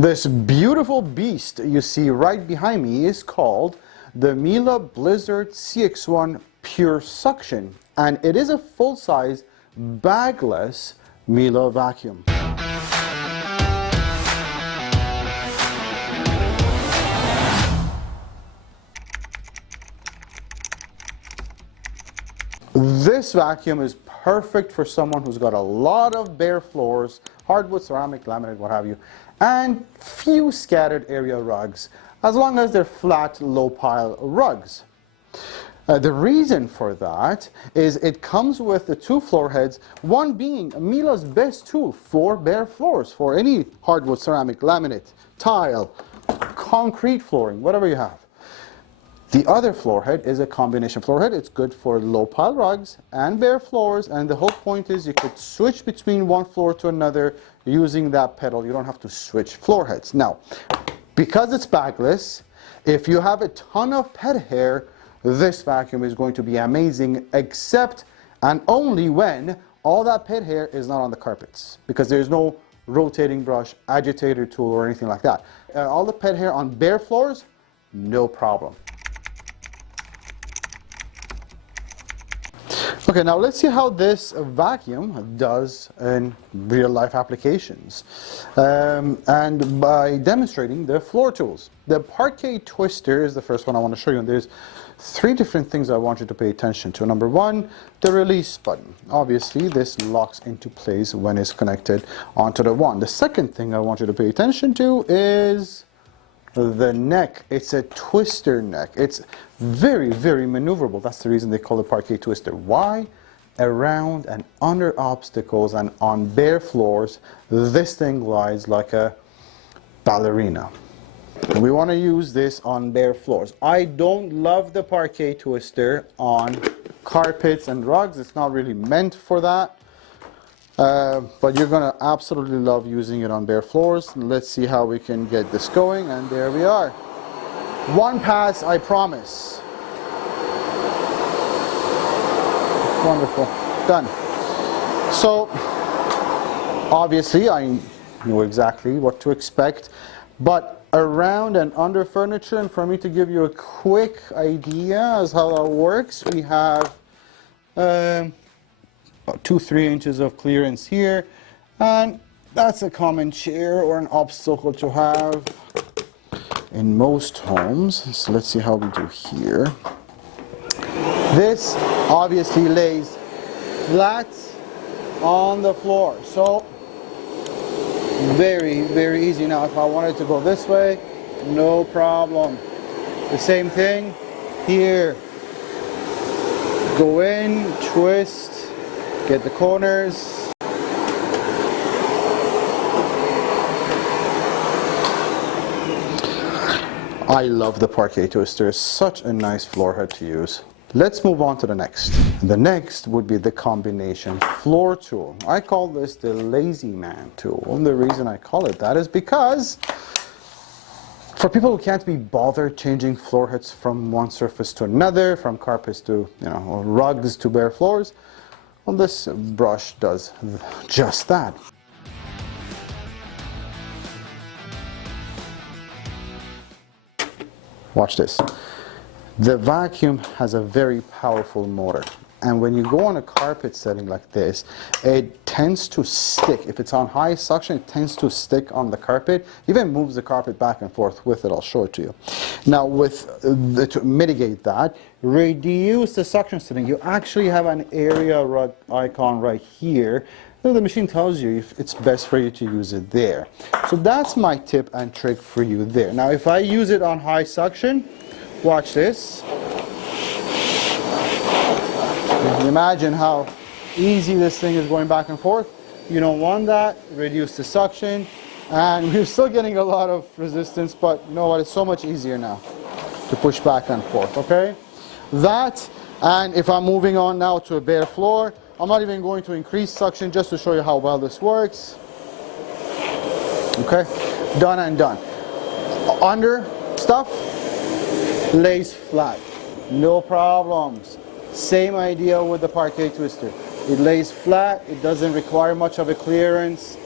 This beautiful beast you see right behind me is called the Miele Blizzard CX1 PureSuction, and it is a full-size bagless Miele vacuum. This vacuum is perfect for someone who's got a lot of bare floors, hardwood, ceramic, laminate, what have you, and few scattered area rugs, as long as they're flat, low-pile rugs. The reason for that is it comes with the two floor heads, one being Miele's best tool for bare floors, for any hardwood, ceramic, laminate, tile, concrete flooring, whatever you have. The other floor head is a combination floor head. It's good for low pile rugs and bare floors, and the whole point is you could switch between one floor to another using that pedal. You don't have to switch floor heads. Now, because it's bagless, if you have a ton of pet hair, this vacuum is going to be amazing, except and only when all that pet hair is not on the carpets, because there's no rotating brush, agitator tool, or anything like that. All the pet hair on bare floors, no problem. Okay, now let's see how this vacuum does in real life applications, and by demonstrating the floor tools. The Parquet Twister is the first one I want to show you, and there's three different things I want you to pay attention to. Number one, the release button. Obviously, this locks into place when it's connected onto the wand. The second thing I want you to pay attention to is the neck. It's a twister neck. It's very, very maneuverable. That's the reason they call it Parquet Twister. Why? Around and under obstacles and on bare floors, this thing glides like a ballerina. And we want to use this on bare floors. I don't love the Parquet Twister on carpets and rugs. It's not really meant for that. But you're going to absolutely love using it on bare floors. Let's see how we can get this going, and there we are. One pass, I promise. Wonderful. Done. So, obviously, I know exactly what to expect, but around and under furniture, and for me to give you a quick idea as how that works, we have about 2-3 inches of clearance here, and that's a common chair or an obstacle to have in most homes. So let's see how we do here. This obviously lays flat on the floor, so very, very easy. Now if I wanted to go this way, no problem. The same thing here. Go in, twist, get the corners. I love the Parquet Twister. It's such a nice floor head to use. Let's move on to the next. The next would be the combination floor tool. I call this the lazy man tool. And the reason I call it that is because for people who can't be bothered changing floor heads from one surface to another, from carpets to, or rugs to bare floors, well, this brush does just that. Watch this. The vacuum has a very powerful motor, and when you go on a carpet setting like this, it tends to stick. If it's on high suction, it tends to stick on the carpet, even moves the carpet back and forth with it. I'll show it to you. Now, to mitigate that, reduce the suction setting. You actually have an area rug icon right here. The machine tells you if it's best for you to use it there. So that's my tip and trick for you there. Now, if I use it on high suction, watch this. You can imagine how easy this thing is going back and forth. You don't want that. Reduce the suction. And we're still getting a lot of resistance, but you know what? It's so much easier now to push back and forth, okay? That, and if I'm moving on now to a bare floor, I'm not even going to increase suction just to show you how well this works. Okay? Done and done. Under stuff, lays flat, no problems. Same idea with the Parquet Twister. It lays flat, it doesn't require much of a clearance,